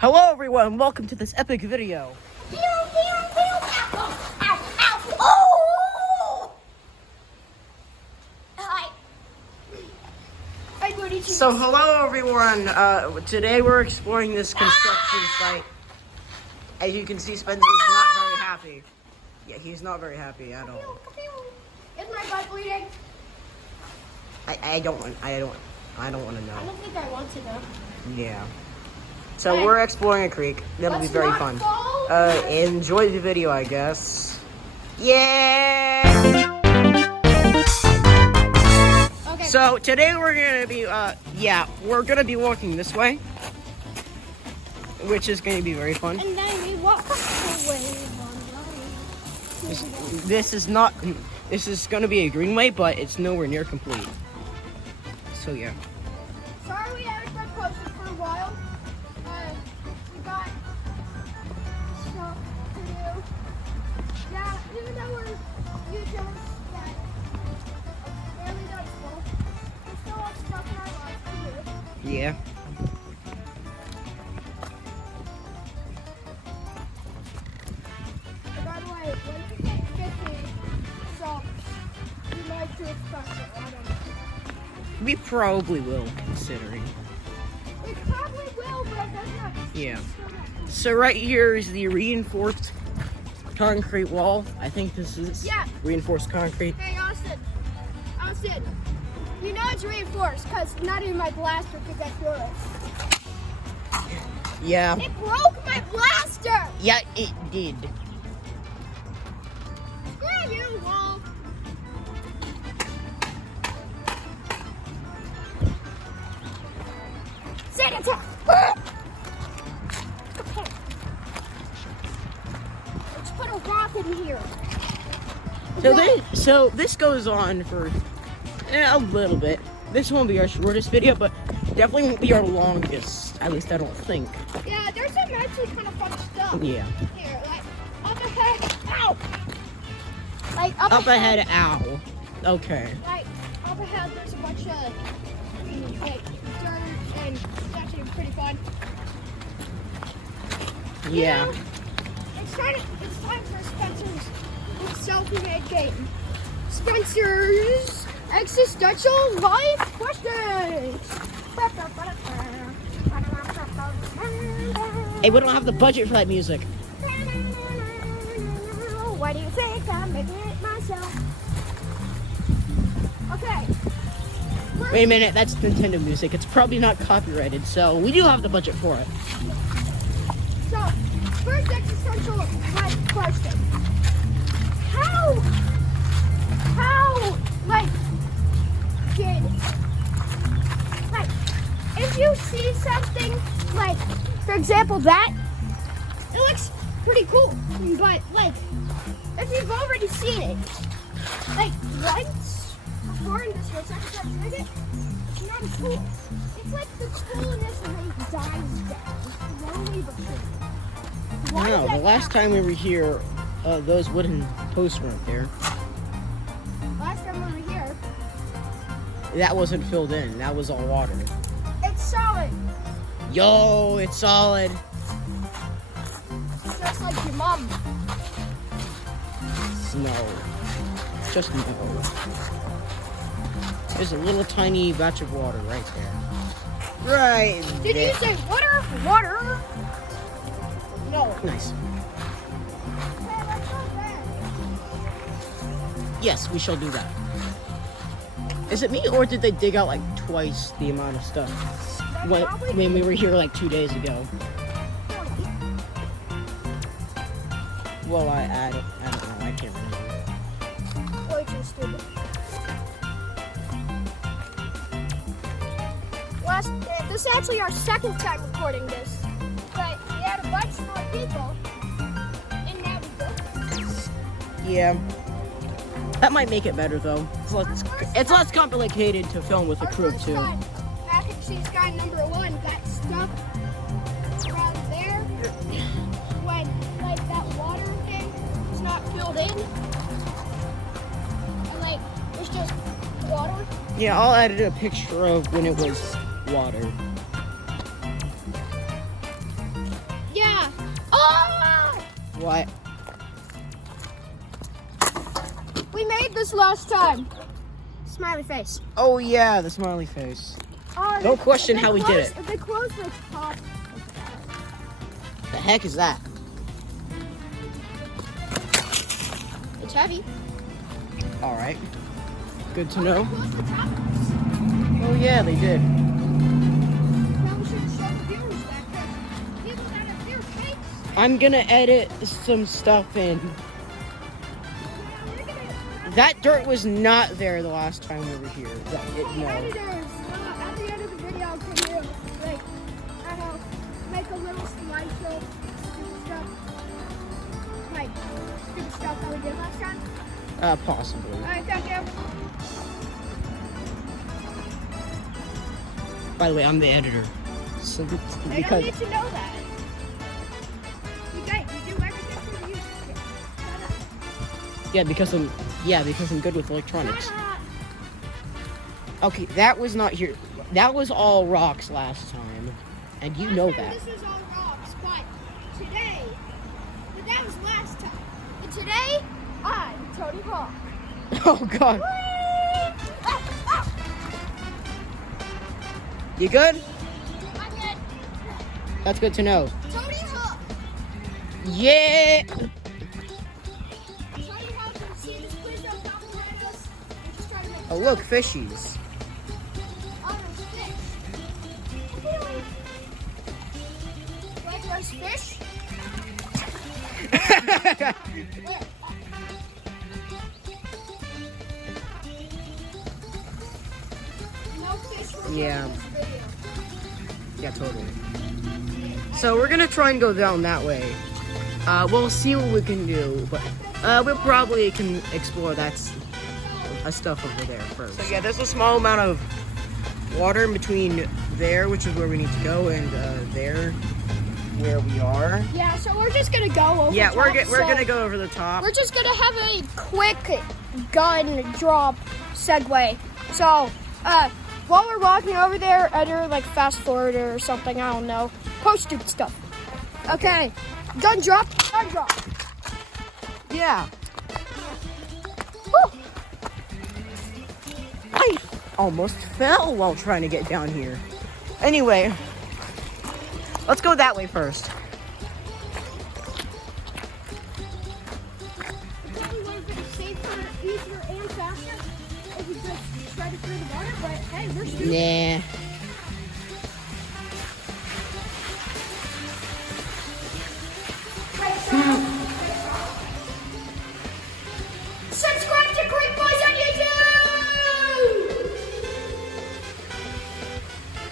Hello everyone, welcome to this epic video. Pew, pew, pew, ow, ow, ow, oh! Hi. So hello everyone, today we're exploring this construction site. As you can see, Spencer's not very happy. Yeah, he's not very happy at all. Is my butt bleeding? I don't want to know. I don't think I want to know. Yeah. So we're exploring a creek. That'll be very fun. Enjoy the video, I guess. Yeah! Okay. So today we're gonna be, we're gonna be walking this way, which is gonna be very fun. And then we walk away. This is gonna be a greenway, but it's nowhere near complete. So yeah. Sorry we haven't been posting for a while. We got stuff to do. Yeah, even though we're YouTubers that barely done school, we still have stuff in our lives to do. Yeah. And by the way, when you get 50 subs, you might do a special. I don't know. We probably will, considering. It probably will, but it doesn't have Yeah. So right here is the reinforced concrete wall. I think this is reinforced concrete. Hey, Austin, you know it's reinforced because not even my blaster could get through it. Yeah. It broke my blaster! Yeah, it did. Screw you, wall. Second attack! Okay. Let's put a rock in here. So this goes on for a little bit. This won't be our shortest video, but definitely won't be our longest. At least I don't think. Yeah, there's some actually kind of fun stuff. Yeah. Here, like up ahead. Ow! Like Up ahead, ow. Okay. Like up ahead, there's a bunch of like dirt, and it's actually pretty fun. Yeah. You know, it's time for Spencer's selfie-made game. Spencer's existential life questions. Hey, we don't have the budget for that music. Why do you think I'm making it myself? Okay. Wait a minute, that's Nintendo music. It's probably not copyrighted, so we do have the budget for it. So, first existential life question. If you see something, like, for example, that, it looks pretty cool, but, like, if you've already seen it, like, once before in this second time doing it, it's not as cool. It's like the coolness rate dies down slowly but surely. No, the last time we were here, those wooden posts weren't there. Last time we were here, That wasn't filled in. That was all water. it's solid, Yo, it's solid. just like your mom. Snow. Just no. There's a little tiny batch of water right there. Right Did there. you say water? Water? No. Nice. Hey, let's go there. Yes, we shall do that. Is it me, or did they dig out like twice the amount of stuff when we were here like 2 days ago? Well, I don't know. I can't remember. Way too stupid. This is actually our second time recording this, but we had a bunch more people, and now we go. Yeah. That might make it better though. It's less complicated to film with a crew of two. Mac and cheese guy number 1 got stuck around there when like that water thing was not filled in, and like it's just water. Yeah, I'll edit a picture of when it was water. Oh! What? We made this last time. Smiley face. Oh yeah, the smiley face. Oh, Don't question how we did it. If they close the top. The heck is that? It's heavy. All right. Good to know. Close the top. Oh yeah, they did. Now we should show the viewers that because people that have their cakes. I'm gonna edit some stuff in. Yeah, we're gonna. That dirt was not there the last time we were here. The No. editors, at the end of the video, can you, like, I don't know, make a little slideshow, stupid stuff, like, stupid stuff that we did last time? Possibly. Alright, thank you. By the way, I'm the editor. So They don't because need to know that. You guys, you do everything for you. Shut up. because I'm good with electronics. Shut up. Okay, that was not here. That was all rocks last time, and you know that. This is all rocks, but that was last time. And today, I'm Tony Hawk. Oh God, Ah, ah. you good? I'm good. That's good to know. Tony Hawk. Yeah. Tony Hawk, you see this place up top behind us? We're just trying to make Oh look, fishies. oh, there's fish. Like there's fish? Where? No fish were Yeah. in this video. Yeah, totally. So we're gonna try and go down that way. We'll see what we can do, but we probably can explore that stuff over there first. So yeah, there's a small amount of water in between there, which is where we need to go, and there, where we are. Yeah, so we're just gonna go over. Yeah, we're top, gonna go over the top. We're just gonna have a quick gun drop segue. So, while we're walking over there, either like fast forward or something, I don't know. Post stupid stuff. Okay, gun drop, gun drop. Yeah. Woo. I almost fell while trying to get down here. Anyway, let's go that way first. It's probably would have been safer, easier, and faster if we just tried to through the water. But hey, we're stupid. Nah. Subscribe to Quick Boys on YouTube!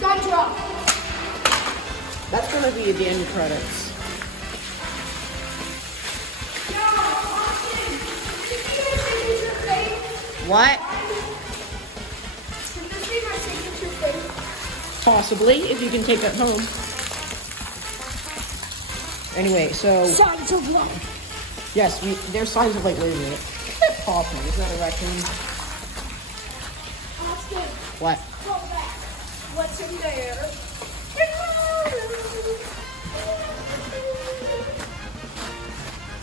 Gun drop. That's gonna be the end credits. Yo, Austin, can you do my signature thing? What? Can this be my signature thing? Possibly, if you can take it home. Anyway, so Signs of love. yes, there's signs of like, wait a minute. Coffee, is that a raccoon? Austin, What? go back. What's in there?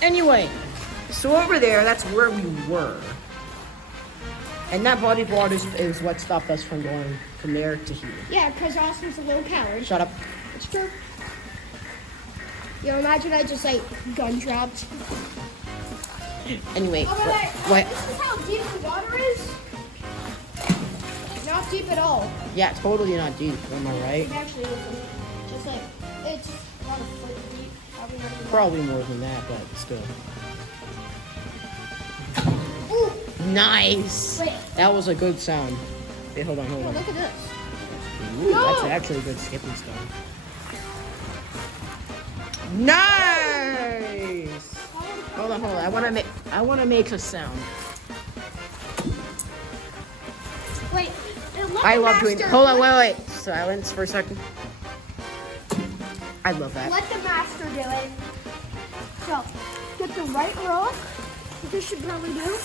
Anyway, so over there, that's where we were. And that body of water is what stopped us from going from there to here. Yeah, because Austin's a little coward. Shut up. It's true. You know, imagine I just like gun dropped. Anyway, Oh, what? This is how deep the water is. Not deep at all. Yeah, totally not deep, am I right? It actually isn't. Just like, it's about a foot deep. Probably not even Probably more than that, but still. that. Ooh, Nice! wait. That was a good sound. Hey, hold on, hold Oh, on. look at this. Ooh, No! that's actually a good skipping stone. Nice! Hold on. I wanna make a sound. Wait. I love doing. Hold on, wait. Silence for a second. I love that. Let the master do it. So, get the right rope. This should probably do.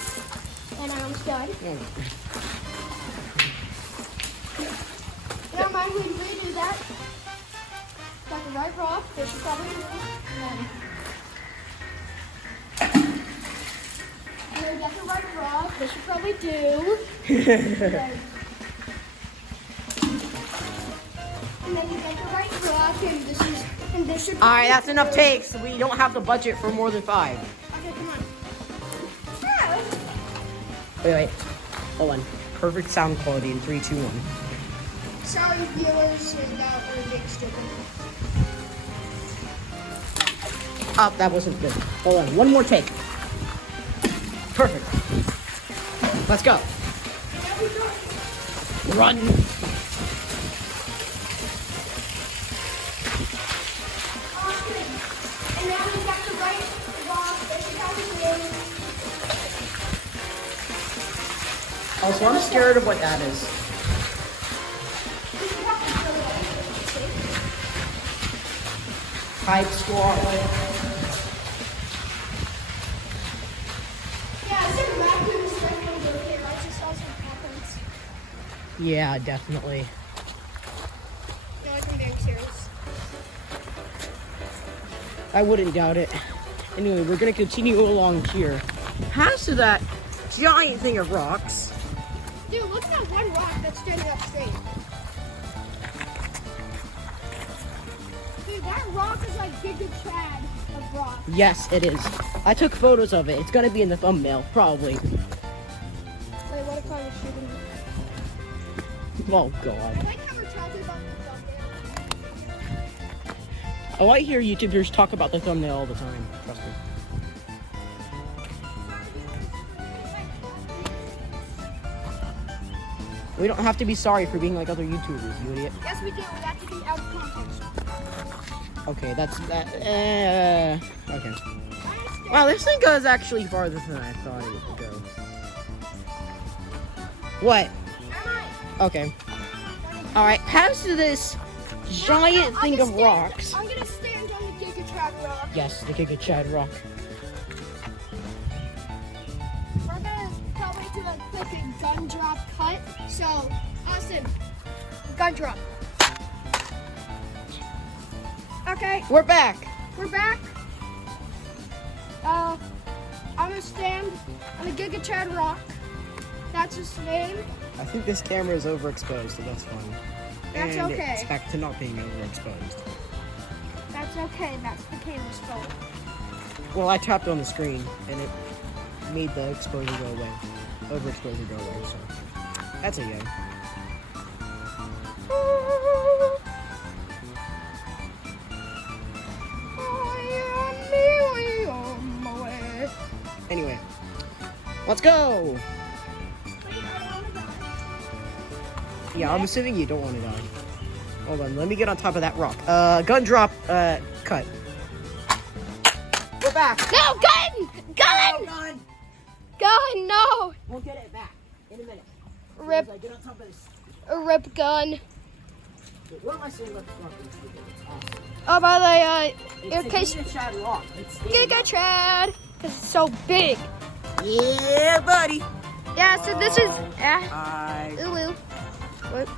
And arms done. You don't mind we redo that? Got the right rope. This should probably do. And then get the right rock, which you probably do. And then you get the right rock, and this should. All right, that's enough takes. We don't have the budget for more than 5. Okay, come on. Yeah. Wait. Hold on. Perfect sound quality in 3, 2, 1. Sorry, viewers, that we're being stupid. Oh, that wasn't good. Hold on. One more take. Perfect. Let's go. Run. And now we got the right rock, which you have to do. Also, I'm scared of what that is. Pipe squat. Yeah, it's a vacuum strength over here. I just saw some happens. Yeah, definitely. No, I'm being serious. I wouldn't doubt it. Anyway, we're gonna continue along here. Past to that giant thing of rocks. Dude, look at that one rock that's standing up straight. Dude, that rock is like Giga Chad of rock. Yes, it is. I took photos of it. It's gonna be in the thumbnail, probably. Wait, what if I was shooting you? Oh god. I like how we're talking about the thumbnail. Oh, I hear YouTubers talk about the thumbnail all the time. Trust me. We don't have to be sorry for being like other YouTubers, you idiot. Yes, we do. We have to be out of context. Okay, that's that. Okay. Wow, this thing goes actually farther than I thought it would go. What? Okay. All right, past to this giant thing of rocks. I'm gonna stand on the Giga Chad rock. Yes, the Giga Chad rock. We're gonna probably do a quick gun drop cut. So, Austin, gun drop. Okay, We're back. we're back. I'm gonna stand on the Giga Chad rock. That's his name. I think this camera is overexposed, so that's fine. That's and okay. It's back to not being overexposed. That's okay. That's the camera's fault. Well, I tapped on the screen and it made the exposure go away. Overexposure go away, so that's a yay. Anyway, let's go. Yeah, I'm assuming you don't want to die. Hold on, let me get on top of that rock. Gun drop, cut. We're back. No, gun! Gun! Gun. Gun, no! We'll get it back in a minute. Rip, As I get on top of this. a rip gun. Wait, what am I saying about this rock? It's awesome. Oh, by the way, in It's case a Giga Chad rock. It's Giga Chad, because it's so big. Yeah, buddy. Yeah, so this is, Hi. ooh, ooh. Whoop.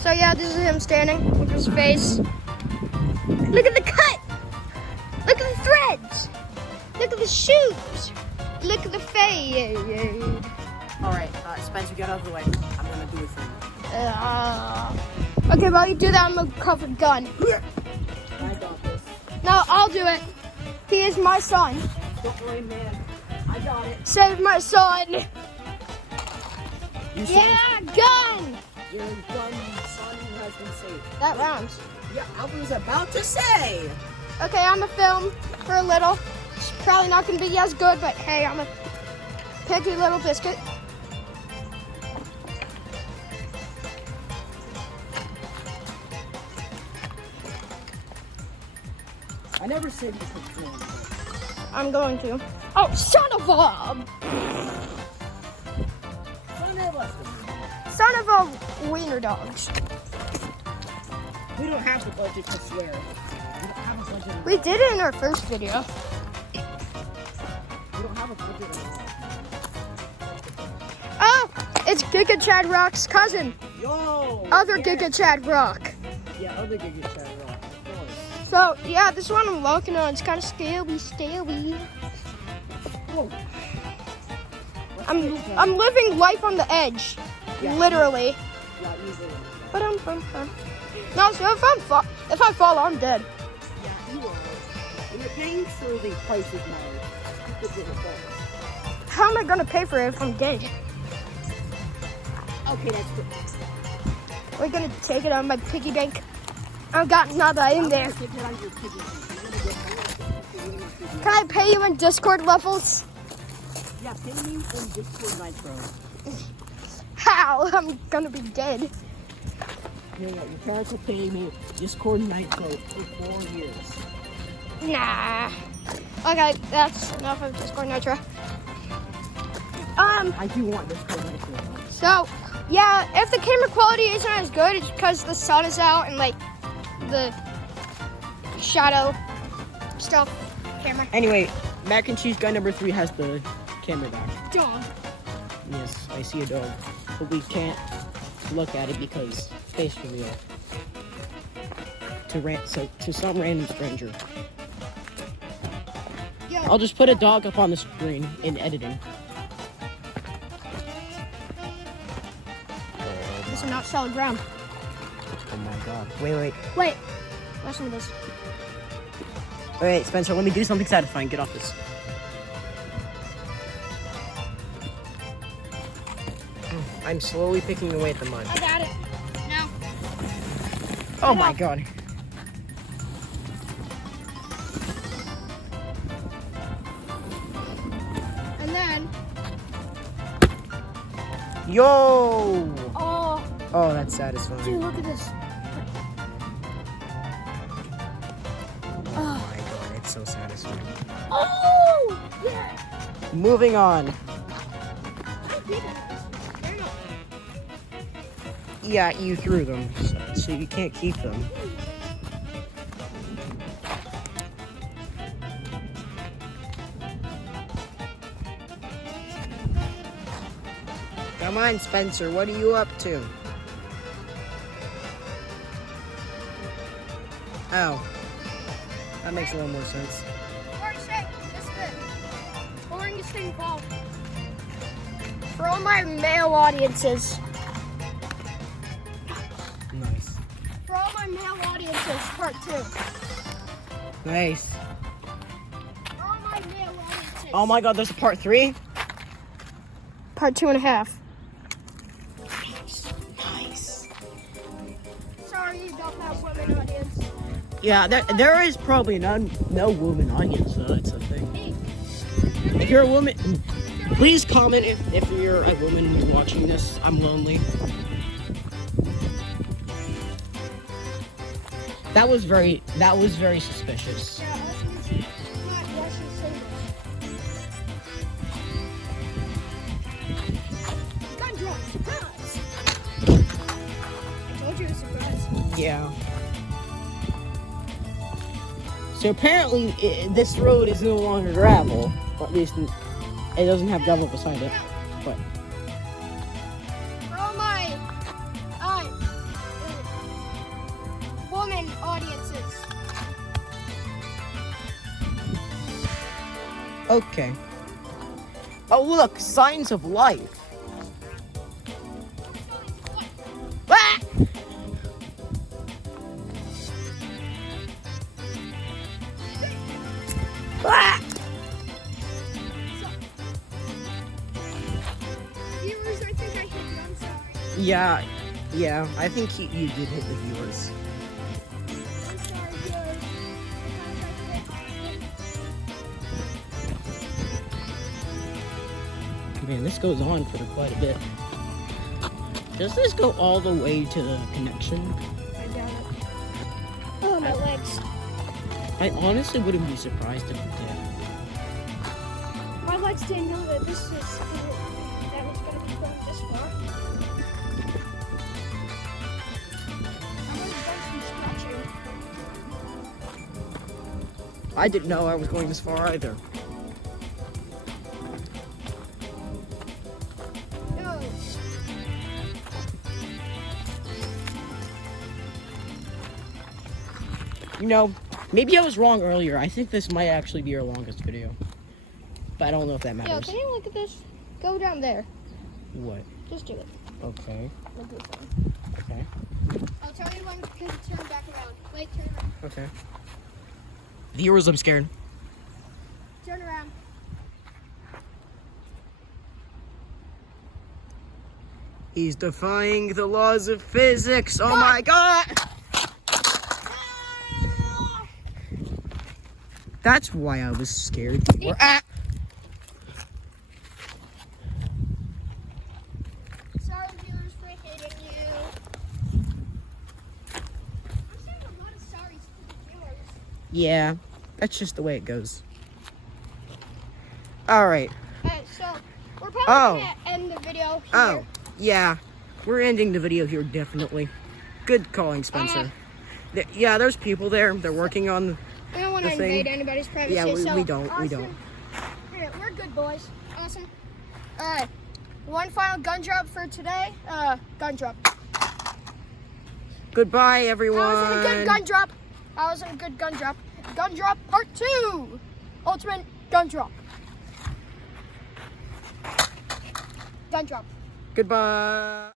So yeah, this is him standing. Look at his face. Look at the cut. Look at the threads. Look at the shoes. Look at the fade. All right, Spencer, get out of the way. I'm gonna do a thing. Okay, while you do that, I'm gonna cover gun. I got this. No, I'll do it. He is my son. Don't worry, man. I got it. Save my son. You Yeah, gun. Your gun son has been saved. That rhymes. Yeah, I was about to say. Okay, I'm gonna film for a little. It's probably not gonna be as good, but hey, I'm a picky little biscuit. I never said you could film. I'm going to. Oh, son of a! Son of a wiener dogs. We don't have the budget to swear. We don't have a budget. We did it in our first video. We don't have a budget at all. Oh, it's Giga Chad Rock's cousin. Yo! Other yes. Giga Chad Rock. Yeah, other Giga Chad rock. Of course. So, yeah, this one I'm walking on. It's kind of scary. Whoa. I'm living life on the edge, Yeah. literally. Yeah, easily. But no, so if I fall, I'm dead. Yeah, you are. And you're paying for the price of my. How am I gonna pay for it if I'm dead? Okay, that's good. We're gonna take it on my piggy bank. I've got nada in there. Take it on your piggy bank. Can I pay you in Discord levels? Yeah, pay me in Discord Nitro. How? I'm gonna be dead. Yeah, your parents will pay me Discord Nitro for 4 years. Nah. Okay, that's enough of Discord Nitro. I do want Discord Nitro. So, yeah, if the camera quality isn't as good, it's because the sun is out and like the shadow stuff. Camera. Anyway, mac and cheese guy number 3 has the camera back. Dog. Yes, I see a dog, but we can't look at it because face reveal to some random stranger. Yo. I'll just put a dog up on the screen in editing. This is not solid ground. Oh my god! Wait, Wait. Listen to this. wait, Spencer. Let me do something satisfying. Get off this. I'm slowly picking away at the mud. I got it. Now. Oh my god. And then. Yo! Oh, Oh, that's satisfying. dude, look at this. Oh my god, it's so satisfying. Oh! Yeah. Moving on. Yeah, you threw them, so you can't keep them. Come on, Spencer, what are you up to? Oh. That makes a little more sense. Or say, this is the boringest thing of all. For all my male audiences. Nice. For all my male audiences, part 2. Nice. For all my male audiences. Oh my god, there's a part 3? Part 2.5. Nice. Sorry you don't have women audience. Yeah, there is probably no woman audience, so that's a thing. Hey, If you're a woman, please comment if you're a woman and you're watching this. I'm lonely. That was very suspicious. yeah, not Russian singers. Gun drop, surprise! I told you it was a surprise. Yeah. So apparently this road is no longer gravel, or at least it doesn't have gravel beside it. But For all my woman audiences. okay. Oh look, signs of life. Ah! Ah! Viewers, I think I hit you. I'm sorry. Yeah, I think you did hit the viewers. I'm sorry, viewers. Man, this goes on for quite a bit. Does this go all the way to the connection? I doubt it. Oh, my legs. I honestly wouldn't be surprised if it did. My legs didn't know that this is that was gonna be going this far. I'm gonna do some stretching. I didn't know I was going this far either. No. You know, maybe I was wrong earlier. I think this might actually be our longest video. But I don't know if that Yo, matters. can you look at this? Go down there. What? Just do it. Okay. Like this one. Okay. I'll tell you when to turn back around. Wait, turn around. Okay. Viewers, I'm scared. Turn around. He's defying the laws of physics. Oh my god! That's why I was scared. Sorry, viewers, for hitting you. I'm saying a lot of sorries to the viewers. Yeah, that's just the way it goes. Alright. So, we're probably going to end the video here. Oh, yeah. We're ending the video here, definitely. Good calling, Spencer. Yeah, there's people there. They're working on... We don't want to the thing. invade anybody's privacy. Yeah, so we don't. We Austin, don't. Here, we're good boys. Awesome. One final gun drop for today. Gun drop. Goodbye, everyone. That wasn't a good gun drop. That wasn't a good gun drop. Gun drop part 2. Ultimate gun drop. Gun drop. Goodbye.